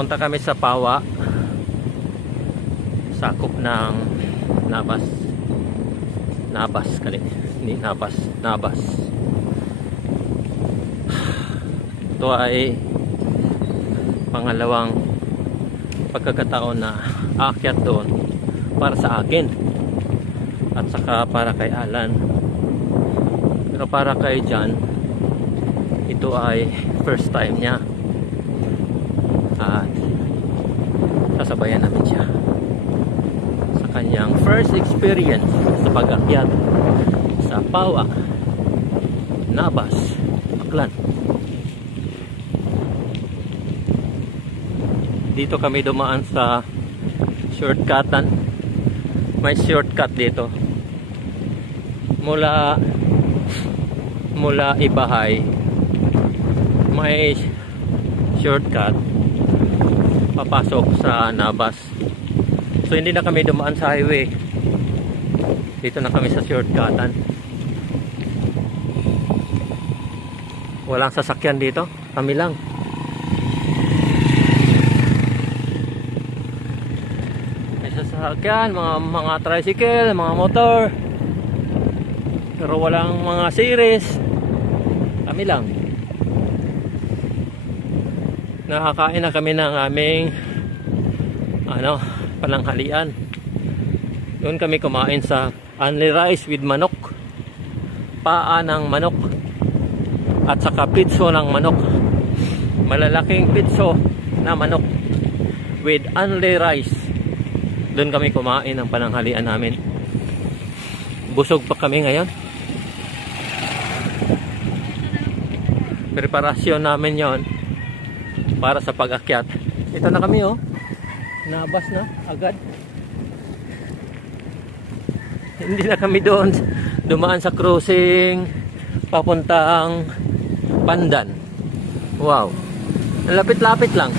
Punta kami sa Pawa, sakop ng Nabas. Hindi Nabas, Nabas. Ito ay pangalawang pagkakataon na aakyat doon para sa akin at saka para kay Alan. Pero para kay John, ito ay first time niya at sasabayan namin siya sa kanyang first experience sa pag-akyat sa Pawa, Nabas, Aklan. Dito kami dumaan sa shortcutan. May shortcut dito mula Ibahay. May shortcut papasok sa Nabas. So hindi na kami dumaan sa highway, dito na kami sa shortcutan. Walang sasakyan dito, kami lang. May sasakyan, mga tricycle, mga motor, pero walang mga series. Kami lang. Nakakain na kami ng aming pananghalian. Doon kami kumain sa only rice with manok, paa ng manok, at saka pitso ng manok. Malalaking pitso na manok with only rice. Doon kami kumain ng pananghalian namin. Busog pa kami ngayon. Preparasyon namin yon para sa pag-akyat. Ito na kami, oh. Nabas na agad. Hindi na kami doon dumaan sa crossing papuntang Pandan. Wow, lapit-lapit lang.